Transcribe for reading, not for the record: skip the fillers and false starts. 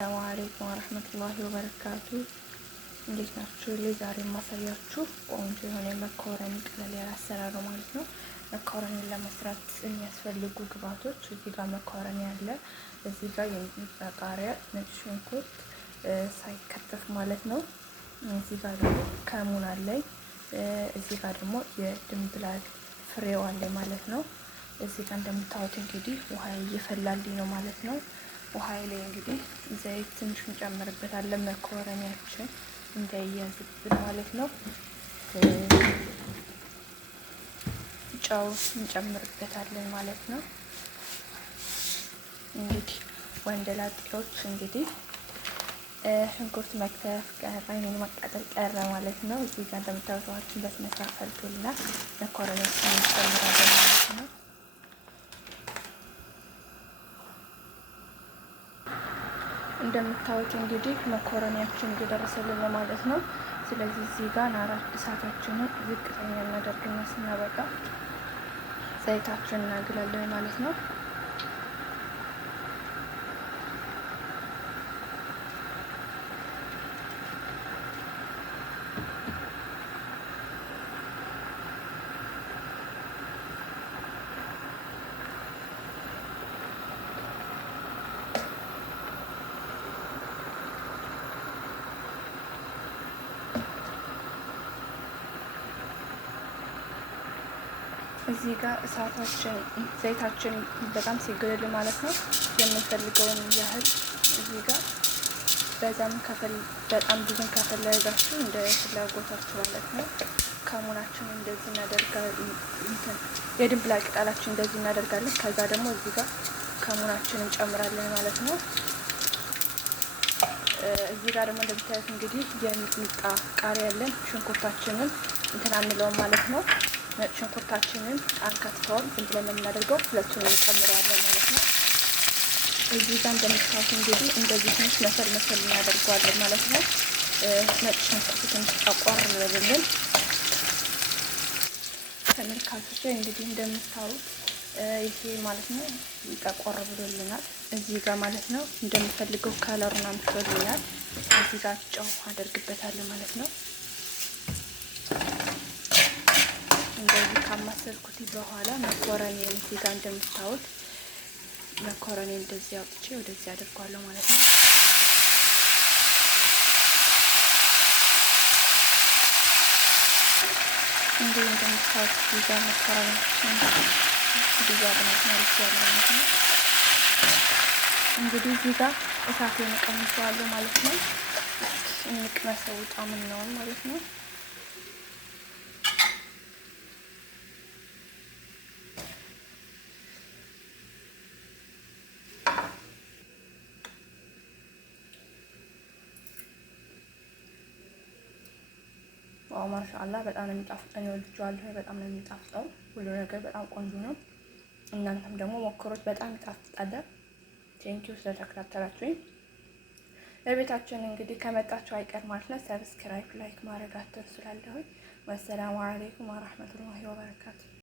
ሰላሙ አለይኩም ወረህመቱላሂ ወበረካቱ። እንዴት ናችሁ? ዛሬ የማሳያችሁ ቆንጆ የሆነ መኮረኒ ቀለል ያለ አሰራር ነው ማለት ነው። መኮረኒን ለመስራት የሚያስፈልጉ ግብአቶች እዚህ ጋር መኮረኒ አለ፣ እዚህ ጋር የሚጥሚጣ ቃሪያ፣ ነጭ ሽንኩርት ሳይከተፍ ማለት ነው። እዚህ ጋር ደግሞ ከሙን አለኝ፣ እዚህ ጋር ደግሞ የድንብላል ፍሬው አለ ማለት ነው። እዚህ ጋር እንደምታዩት እንግዲህ ውሃ እየፈላልኝ ነው ማለት ነው። ውሃ ላይ እንግዲህ ዘይት ትንሽ እንጨምርበታለን መኮረኒያችን እንዳይያዝብን ማለት ነው። ጨው እንጨምርበታለን ማለት ነው። እንግዲህ ወንደላጤዎች እንግዲህ ሽንኩርት መክተፍ ቀረን ማቃጠል ቀረ ማለት ነው። እዚህ ጋር እንደምታዩት ውሃችን በስነ ስርዓት ፈልቶልናል። መኮረኒያችን እንጨምራለን ማለት ነው። እንደምታዩት እንግዲህ መኮረኒያችን እየደረሰልን ነው ማለት ነው። ስለዚህ እዚህ ጋር እሳታችንን ዝቅተኛ እናደርግና ስናበቃ ዘይታችንን እናግላለን ማለት ነው። እዚህ ጋር ዘይታችን በጣም ሲግልል ማለት ነው የምንፈልገውን ያህል እዚህ ጋር በጣም ብዙም ከፈለጋችሁ እንደ ፍላጎታችሁ ማለት ነው። ከሙናችን እንደዚህ እናደርጋለን፣ የድንብላል ቅጠላችን እንደዚህ እናደርጋለን። ከዛ ደግሞ እዚህ ጋር ከሙናችን እንጨምራለን ማለት ነው። እዚህ ጋር ደግሞ እንደምታዩት እንግዲህ የሚጥሚጣ ቃሪያ ያለን፣ ሽንኩርታችንን እንትን አንለውም ማለት ነው። ነጭ ሽንኩርታችንን አንከትፈውም፣ ዝም ብለን የምናደርገው ሁለቱንም እንጨምረዋለን ማለት ነው። እዚህ ጋር እንደምታዩት እንግዲህ እንደዚህ ትንሽ መሰል እናደርገዋለን ማለት ነው። ነጭ ሽንኩርት ትንሽ ጠቋር ይበልልን ተመልካቾች። እንግዲህ እንደምታዩት ይሄ ማለት ነው ጠቆር ብሎልናል። እዚህ ጋር ማለት ነው እንደምፈልገው ከለሩን አምጥቶልኛል። እዚህ ጋር ጨው አደርግበታለሁ ማለት ነው። እንደዚህ ካማሰልኩት በኋላ መኮረኒ እዚህ ጋር እንደምታዩት መኮረኒ እንደዚህ አውጥቼ ወደዚህ አድርጓለሁ ማለት ነው። እንግዲህ እንደምታዩት እዚህ ጋር መኮረኒያችን ዲዛይን ማለት ነው። እንግዲህ እዚህ ጋር እሳቴን እቀንሰዋለሁ ማለት ነው። እንቅመሰው ጣዕሙን ነው ማለት ነው። ማሻአላ በጣም ነው የሚጣፍጠው። እወድጄዋለሁ። በጣም ነው የሚጣፍጠው። ሁሉ ነገር በጣም ቆንጆ ነው። እናንተም ደግሞ ሞክሩት። በጣም ይጣፍጣል። ቴንኪው ስለተከታተላችሁኝ። ለቤታችን እንግዲህ ከመጣችሁ አይቀር ማለት ነው ሰብስክራይብ፣ ላይክ ማድረግ አትርሱ። ወሰላሙ አለይኩም ወራህመቱላሂ ወበረካቱ።